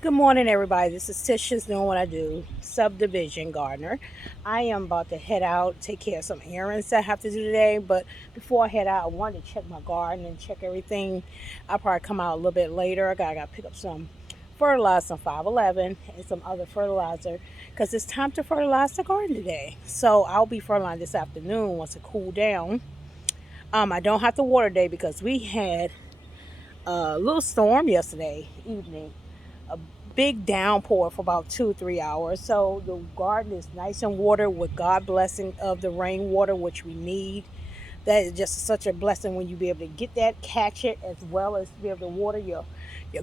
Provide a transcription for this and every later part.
Good morning, everybody. This is Tisha's doing what I do, subdivision gardener. I am about to head out, take care of some errands that I have to do today. But before I head out, I wanted to check my garden and check everything. I'll probably come out a little bit later. I got to pick up some fertilizer, some 511, and some other fertilizer because it's time to fertilize the garden today. So I'll be fertilizing this afternoon once it cool down. I don't have to water today because we had a little storm yesterday evening, a big downpour for about 2 or 3 hours. So the garden is nice and watered with God blessing of the rainwater, which we need. That is just such a blessing when you be able to get that, catch it, as well as be able to water your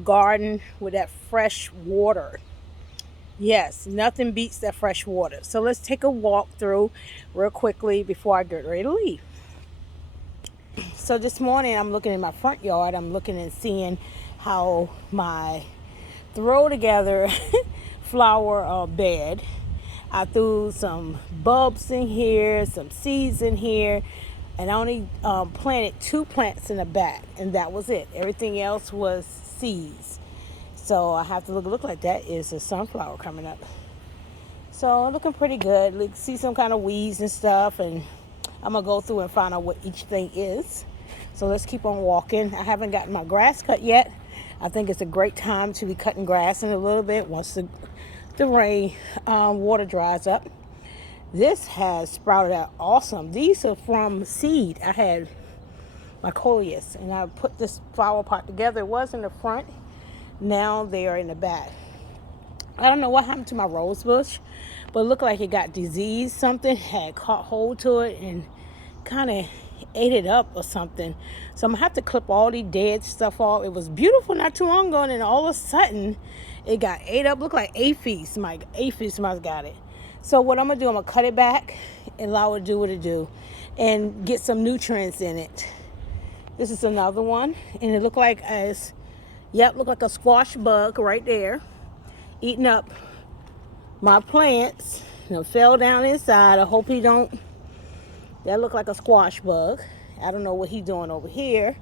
garden with that fresh water. Yes, nothing beats that fresh water. So let's take a walk through real quickly before I get ready to leave. So this morning I'm looking in my front yard. I'm looking and seeing how my throw together flower bed. I threw some bulbs in here, some seeds in here, and I only planted two plants in the back, and that was it. Everything else was seeds. So I have to look like that is a sunflower coming up. So looking pretty good. See some kind of weeds and stuff, and I'm gonna go through and find out what each thing is. So let's keep on walking. I haven't gotten my grass cut yet. I think it's a great time to be cutting grass in a little bit once the rain water dries up. This has sprouted out awesome. These are from seed. I had my coleus and I put this flower pot together. It was in the front. Now they are in the back. I don't know what happened to my rose bush, but it looked like it got disease. Something had caught hold to it and kind of ate it up or something. So I'm gonna have to clip all the dead stuff off. It was beautiful not too long ago, and then all of a sudden it got ate up. Looked like aphids. My aphids must have got it. So what I'm gonna do, I'm gonna cut it back and allow it to do what it do and get some nutrients in it. This is another one, and it looked like looked like a squash bug right there eating up my plants. Fell down inside. I hope he don't. That looked like a squash bug. I don't know what he's doing over here,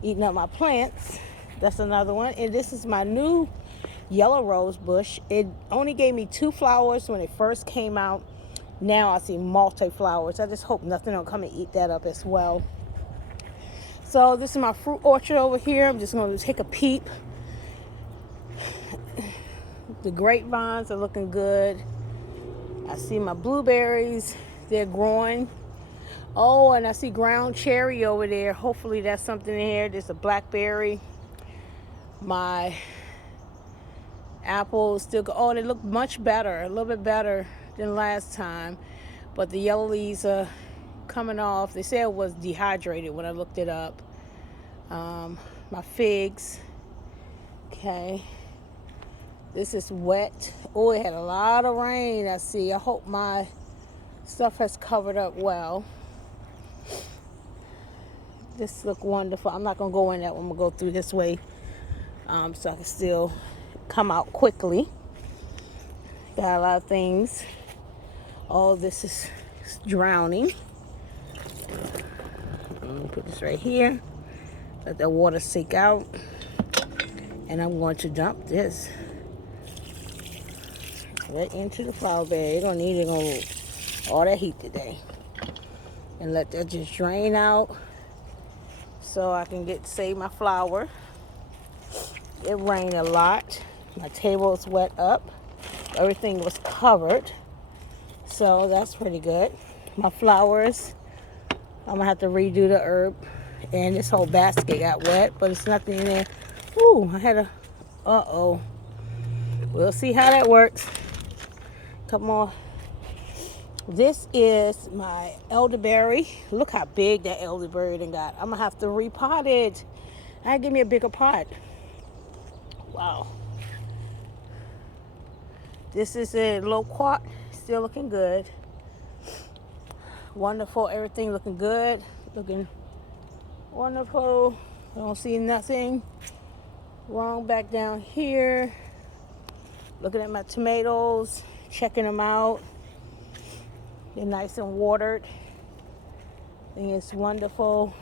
eating up my plants. That's another one. And this is my new yellow rose bush. It only gave me two flowers when it first came out. Now I see multi flowers. I just hope nothing will come and eat that up as well. So this is my fruit orchard over here. I'm just going to take a peep. The grapevines are looking good. I see my blueberries. They're growing. Oh, and I see ground cherry over there. Hopefully that's something in here. There's a blackberry. My apples still go. Oh, they look much better. A little bit better than last time. But the yellow leaves are coming off. They said it was dehydrated when I looked it up. My figs. Okay. This is wet. Oh, it had a lot of rain, I see. I hope my stuff has covered up well. This look wonderful. I'm not going to go in that one. I'm going to go through this way so I can still come out quickly. Got a lot of things. All this is drowning. I'm going to put this right here. Let the water seep out. And I'm going to dump this right into the flower bed. You're going to need all that heat today. And let that just drain out so I can save my flower. It rained a lot. My table is wet up. Everything was covered. So that's pretty good. My flowers, I'm gonna have to redo the herb. And this whole basket got wet, but it's nothing in there. Ooh, I had uh-oh. We'll see how that works. Come on. This is my elderberry. Look how big that elderberry done got. I'm gonna have to repot it. Give me a bigger pot. Wow. This is a loquat. Still looking good. Wonderful. Everything looking good. Looking wonderful. I don't see nothing wrong back down here. Looking at my tomatoes. Checking them out. They're nice and watered. I think it's wonderful.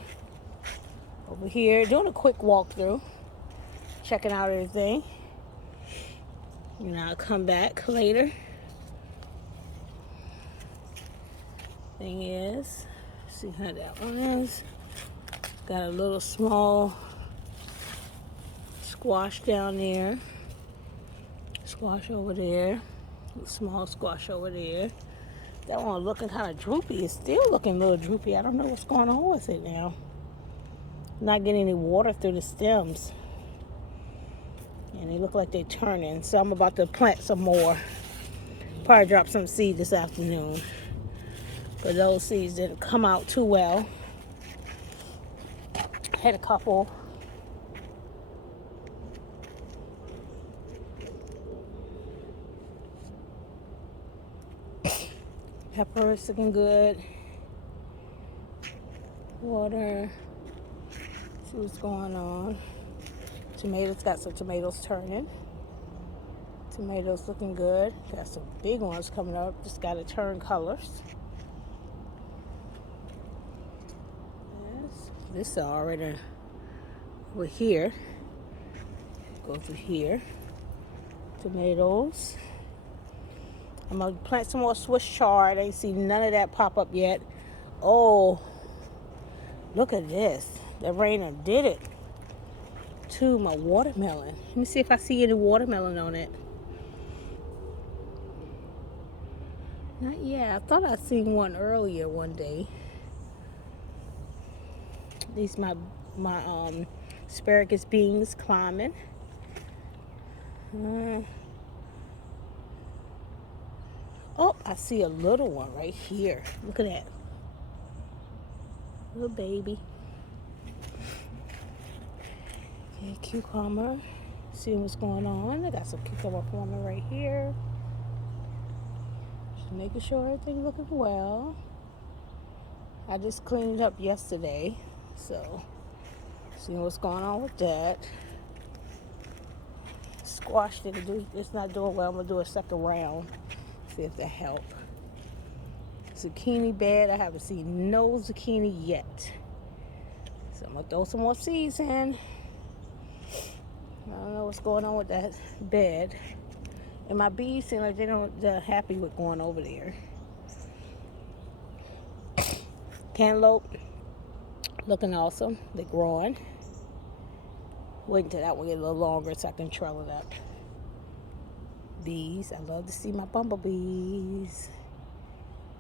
Over here, doing a quick walkthrough. Checking out everything. And I'll come back later. Thing is, see how that one is. Got a little small squash down there. Squash over there. Small squash over there. That one looking kind of droopy. It's still looking a little droopy. I don't know what's going on with it now. Not getting any water through the stems. And they look like they're turning. So I'm about to plant some more. Probably drop some seed this afternoon. But those seeds didn't come out too well. Had a couple. Peppers looking good. Water. See what's going on. Tomatoes, got some tomatoes turning. Tomatoes looking good. Got some big ones coming up. Just got to turn colors. Yes. This is already over here. Go through here. Tomatoes. I'm going to plant some more Swiss chard. I ain't seen none of that pop up yet. Oh, look at this. The rain did it to my watermelon. Let me see if I see any watermelon on it. Not yet. I thought I seen one earlier one day. These my asparagus beans climbing. Oh, I see a little one right here. Look at that. Little baby. Okay, cucumber. See what's going on. I got some cucumber forming right here. Just making sure everything's looking well. I just cleaned it up yesterday. So, see what's going on with that. Squash didn't do, it's not doing well. I'm going to do a second round. See if that help. Zucchini bed. I haven't seen no zucchini yet. So I'm going to throw some more seeds in. I don't know what's going on with that bed. And my bees seem like they're happy with going over there. Cantaloupe. Looking awesome. They're growing. Wait until that one get a little longer so I can trail it up. Bees. I love to see my bumblebees.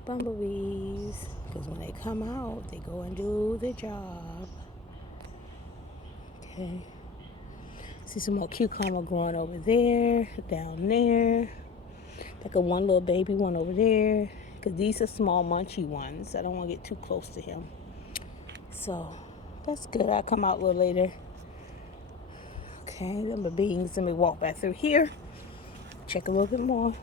Bumblebees. Because when they come out, they go and do their job. Okay. See some more cucumber growing over there. Down there. Like a one little baby one over there. Because these are small munchy ones. I don't want to get too close to him. So, that's good. I'll come out a little later. Okay, them are beans. Let me walk back through here. Check a little bit more.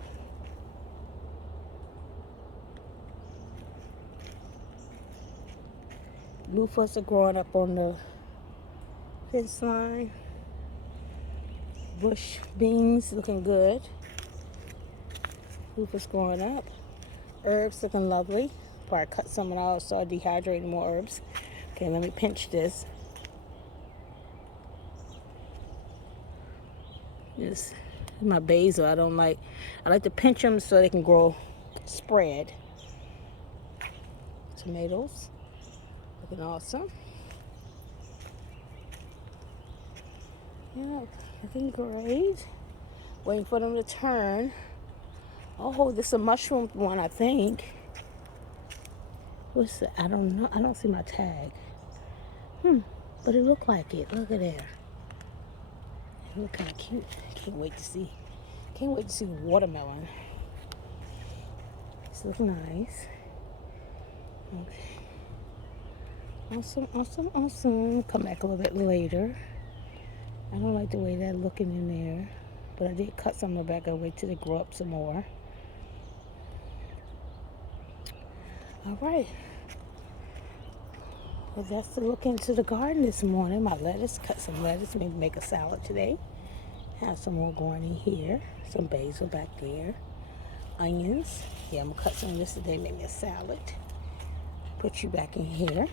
Loofahs are growing up on the fence line. Bush beans looking good. Loofahs growing up. Herbs looking lovely. Probably cut some and I'll start dehydrating more herbs. Okay, let me pinch this. This is my basil. I like to pinch them so they can grow spread. Tomatoes. Looking awesome. Yeah, looking great. Waiting for them to turn. Oh, this is a mushroom one, I think. What's that? I don't know. I don't see my tag. But it looked like it. Look at there. It look kind of cute. Can't wait to see. Can't wait to see watermelon. It's looking nice. Okay. Awesome, awesome, awesome. Come back a little bit later. I don't like the way that's looking in there. But I did cut some of the back. I'll wait till they grow up some more. All right. Well, that's the look into the garden this morning. My lettuce, cut some lettuce, maybe make a salad today. Have some more going in here. Some basil back there. Onions. Yeah, I'm going to cut some of this today, make me a salad. Put you back in here.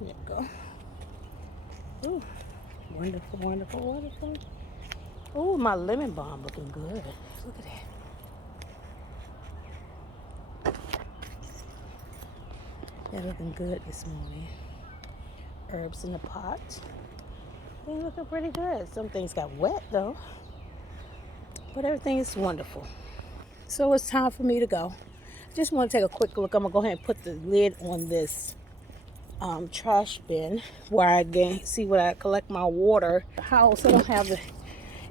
There we go. Ooh, wonderful, wonderful, wonderful. Oh, my lemon balm looking good. Look at that. They're looking good this morning. Herbs in the pot. They're looking pretty good. Some things got wet though, but everything is wonderful. So it's time for me to go. Just want to take a quick look. I'm gonna go ahead and put the lid on this trash bin where I see where I collect my water. The house, I don't have the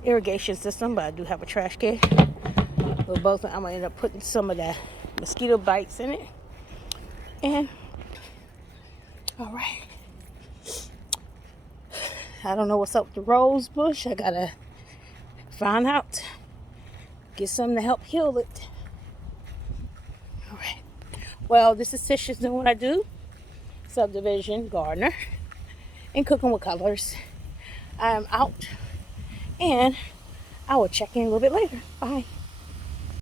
irrigation system, but I do have a trash can. With both, I'm gonna end up putting some of the mosquito bites in it. And all right, I don't know what's up with the rose bush. I gotta find out. Get something to help heal it. All right. Well, this is Tisha's doing what I do. Subdivision gardener and cooking with colors. I am out, and I will check in a little bit later. Bye.